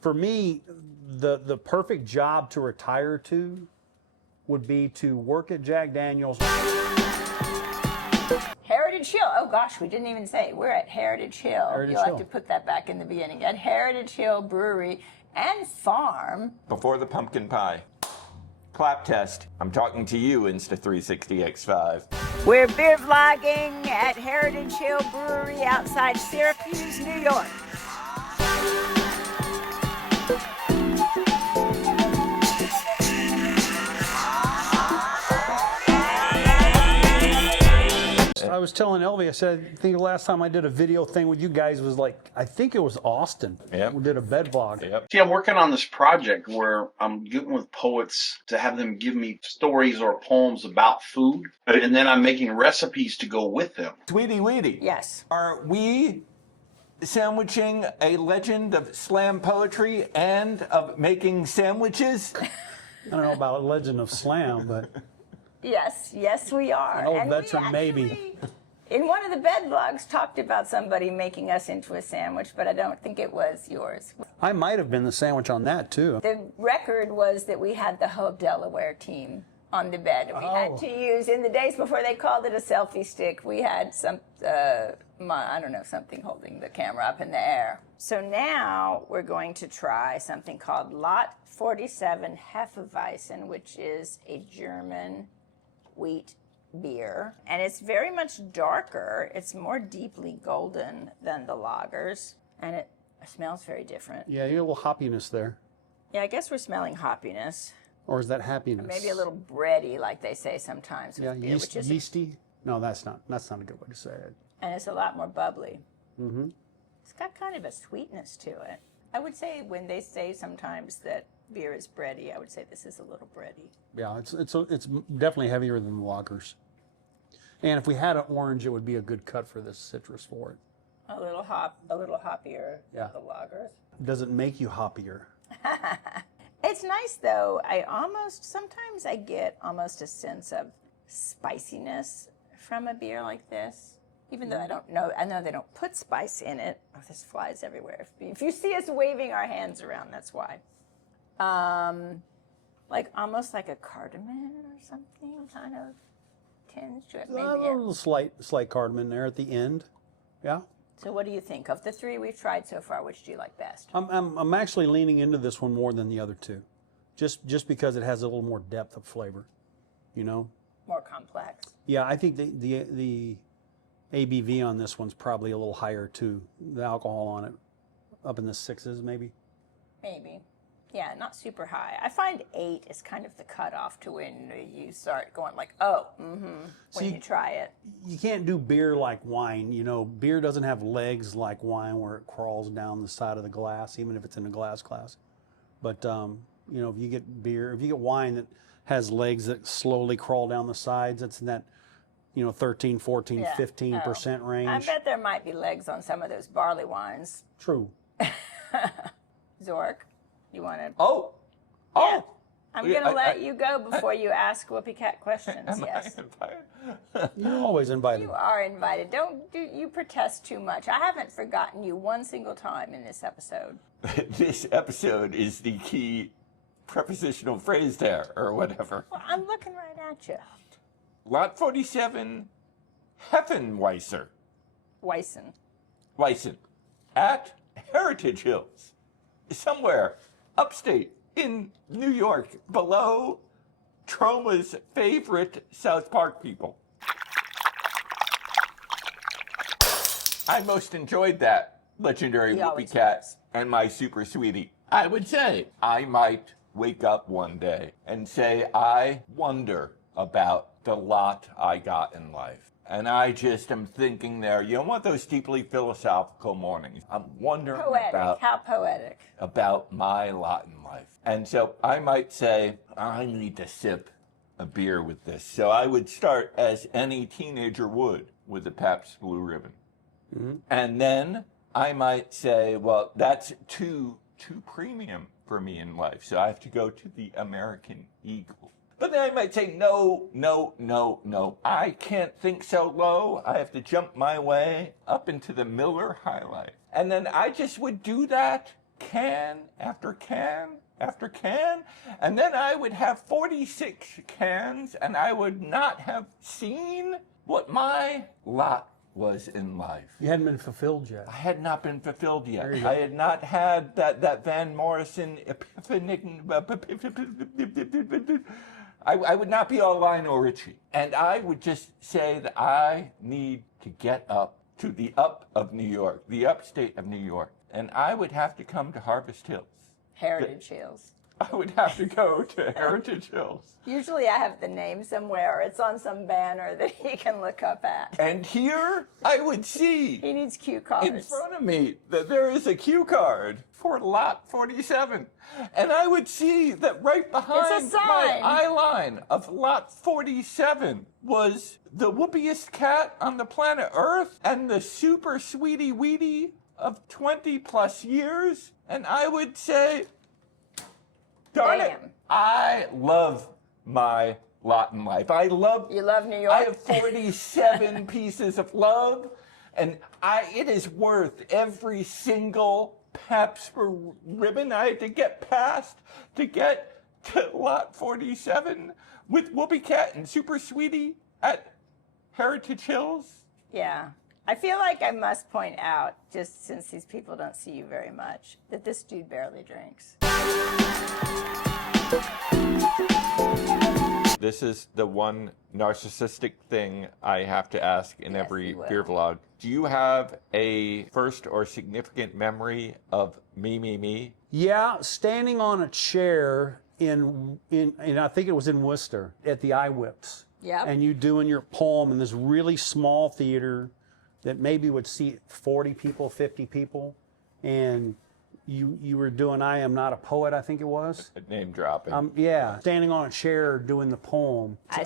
For me, the perfect job to retire to would be to work at Jack Daniel's. Heritage Hill. Oh gosh, we didn't even say. We're at Heritage Hill. You'll have to put that back in the beginning. At Heritage Hill Brewery and Farm. Before the pumpkin pie. Clap test. I'm talking to you, Insta360X5. We're beer vlogging at Heritage Hill Brewery outside Syracuse, New York. I was telling Elvie, I said, I think the last time I did a video thing with you guys was like, I think it was Austin. Yep. We did a bed vlog. Yep. See, I'm working on this project where I'm getting with poets to have them give me stories or poems about food, and then I'm making recipes to go with them. Sweetie Weedy. Yes. Are we sandwiching a legend of slam poetry and of making sandwiches? I don't know about a legend of slam, but Yes, yes, we are. an old And veteran we maybe. actually, in one of the bed vlogs, talked about somebody making us into a sandwich, but I don't think it was yours. I might have been the sandwich on that too. The record was that we had the Hope Delaware team on the bed. We had to use, in the days before they called it a selfie stick, we had some, I don't know, something holding the camera up in the air. So now we're going to try something called Lot 47 Hefeweizen, which is a German wheat beer. And it's very much darker. It's more deeply golden than the lagers. And it smells very different. Yeah, you get a little hoppiness there. Yeah, I guess we're smelling hoppiness. Or is that happiness? Maybe a little bready, like they say sometimes with Yeah, beer, which is yeasty? No, that's not a good way to say it. and it's a lot more bubbly. Mm-hmm. It's got kind of a sweetness to it. I would say when they say sometimes that beer is bready, I would say this is a little bready. Yeah, it's definitely heavier than the lagers. And if we had an orange, it would be a good cut for this citrus for it. A little hoppier Yeah. than the lagers. Does it make you hoppier? It's nice though. Sometimes I get almost a sense of spiciness from a beer like this. Even though I know they don't put spice in it. Oh, there's flies everywhere. If you see us waving our hands around, that's why. Like almost like a cardamom or something, kind of tinge to it. Maybe. A little slight cardamom there at the end. Yeah. So what do you think? Of the three we've tried so far, which do you like best? I'm actually leaning into this one more than the other two, just because it has a little more depth of flavor, you know. More complex. Yeah, I think the ABV on this one's probably a little higher too. The alcohol on it, up in the 6s maybe. Maybe. Yeah, not super high. I find 8 is kind of the cutoff to when you start going like, when you try it. You can't do beer like wine. You know, beer doesn't have legs like wine where it crawls down the side of the glass, even if it's in a glass. But, you know, if you get wine that has legs that slowly crawl down the sides, it's in that, you know, 13, 14, 15% range. I bet there might be legs on some of those barley wines. True. Zork, you want to? Oh. Yeah. I'm going to let you go before you ask Whoopeecat questions. Yes. You're always invited. You are invited. Don't you protest too much. I haven't forgotten you one single time in this episode. This episode is the key prepositional phrase there, or whatever. Well, I'm looking right at you. Lot 47, Hefeweizen. Weizen. At Heritage Hills. Somewhere upstate in New York, below Troma's favorite South Park people. I most enjoyed that legendary Whoopeecat and my super sweetie. I would say I might wake up one day and say, I wonder about the lot I got in life. And I just am thinking there, you know what, those deeply philosophical mornings. I'm wondering How poetic. about my lot in life. And so I might say, I need to sip a beer with this. So I would start, as any teenager would, with a Pabst Blue Ribbon. Mm-hmm. And then I might say, well, that's too premium for me in life. So I have to go to the American Eagle. But then I might say, no. I can't think so low. I have to jump my way up into the Miller High Life. And then I just would do that can after can after can, and then I would have 46 cans, and I would not have seen what my lot was in life. You hadn't been fulfilled yet. I had not been fulfilled yet. There you go. I had not had that Van Morrison epiphany. I would not be all Lionel Richie. And I would just say that I need to get up to the up of New York, the upstate of New York. And I would have to come to Harvest Hills. Heritage Hills. I would have to go to Heritage Hills. Usually I have the name somewhere, or it's on some banner that he can look up at. And here I would see He needs cue cards. in front of me that there is a cue card for lot 47. And I would see that right behind It's a my sign. eye line of lot 47 was the whoopiest cat on the planet Earth and the super sweetie weedy of 20 plus years. And I would say, darn it, Damn. I love my lot in life. You love New York? I have 47 pieces of love, and it is worth every single Pabst ribbon I had to get past to get to lot 47 with Whoopeecat and Super Sweetie at Heritage Hills. Yeah. I feel like I must point out, just since these people don't see you very much, that this dude barely drinks. This is the one narcissistic thing I have to ask in Yes, every you will. beer vlog. Do you have a first or significant memory of me? Yeah, standing on a chair in I think it was in Worcester at the iWhips. Yep. And you doing your poem in this really small theater that maybe would seat 40 people, 50 people, and you were doing I Am Not a Poet, I think it was. Name dropping. Yeah, standing on a chair doing the poem. I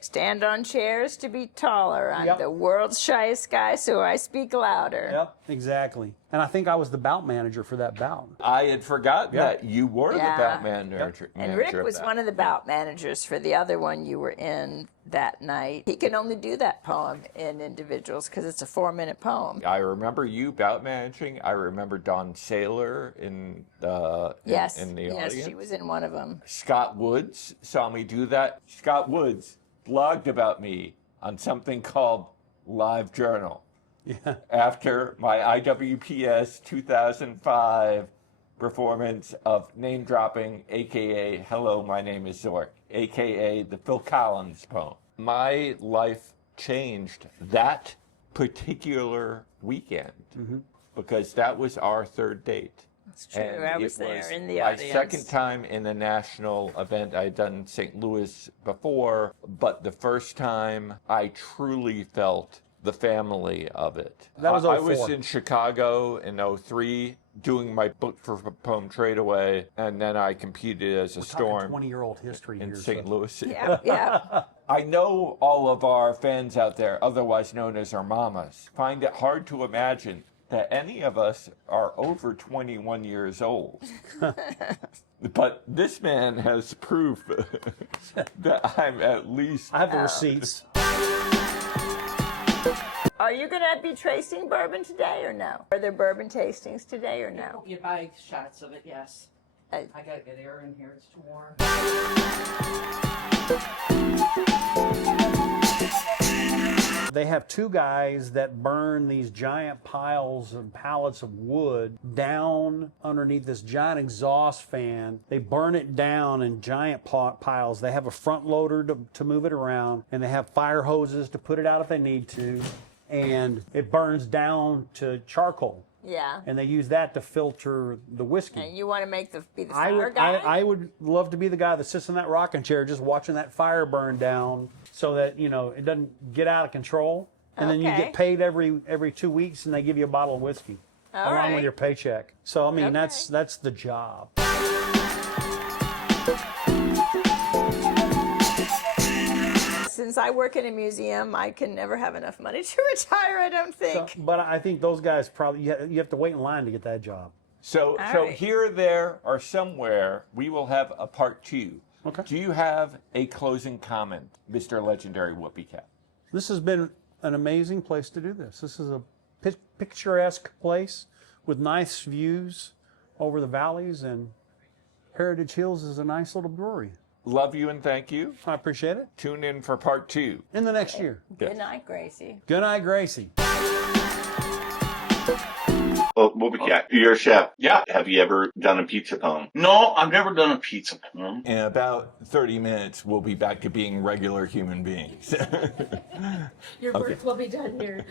stand on chairs to be taller. I'm Yep. the world's shyest guy, so I speak louder. Yep, exactly. And I think I was the bout manager for that bout. I had forgotten Yeah. that you were Yeah. the bout manager. And Rick was one of the bout managers for the other one you were in that night. He can only do that poem in individuals because it's a 4-minute poem. I remember you bout managing. I remember Dawn Saylor in the Yes, in the yes, audience. she was in one of them. Scott Woods saw me do that. Scott Woods blogged about me on something called Live Journal. Yeah. After my IWPS 2005 performance of name dropping, aka Hello, My Name is Zork, aka the Phil Collins poem. My life changed that particular weekend because that was our third date. It's true. I was there in the my audience. second time in a national event. I'd done St. Louis before, but the first time I truly felt the family of it. That was I 04. was in Chicago in 03 doing my book for poem trade away, and then I competed as a storm 20-year-old history in here. St. Louis. Yeah, yeah. I know all of our fans out there, otherwise known as our mamas, find it hard to imagine that any of us are over 21 years old. But this man has proof that I'm at least... I have the receipts. Are you going to be tasting bourbon today or no? Are there bourbon tastings today or no? You buy shots of it, yes. I- I gotta get air in here, it's too warm. They have two guys that burn these giant piles and pallets of wood down underneath this giant exhaust fan. They burn it down in giant piles. They have a front loader to move it around, and they have fire hoses to put it out if they need to. And it burns down to charcoal. Yeah. And they use that to filter the whiskey. And you want to be the I fire would, guy? I would love to be the guy that sits in that rocking chair just watching that fire burn down so that, you know, it doesn't get out of control. And then you Okay. get paid every 2 weeks and they give you a bottle of whiskey All along right. with your paycheck. So, I mean, Okay. that's the job. Since I work in a museum, I can never have enough money to retire, I don't think. So, but I think those guys probably, you have to wait in line to get that job. So right. here, there, or somewhere, we will have a part 2. Okay. Do you have a closing comment, Mr. Legendary Whoopeecat? This has been an amazing place to do this. This is a picturesque place with nice views over the valleys, and Heritage Hills is a nice little brewery. Love you and thank you. I appreciate it. Tune in for part 2. In the next year. Good night, Gracie. Good night, Gracie. Well, Whoopeecat, you're a chef. Yeah. Have you ever done a pizza pone? No, I've never done a pizza. No. In about 30 minutes, we'll be back to being regular human beings. Your work will be done here.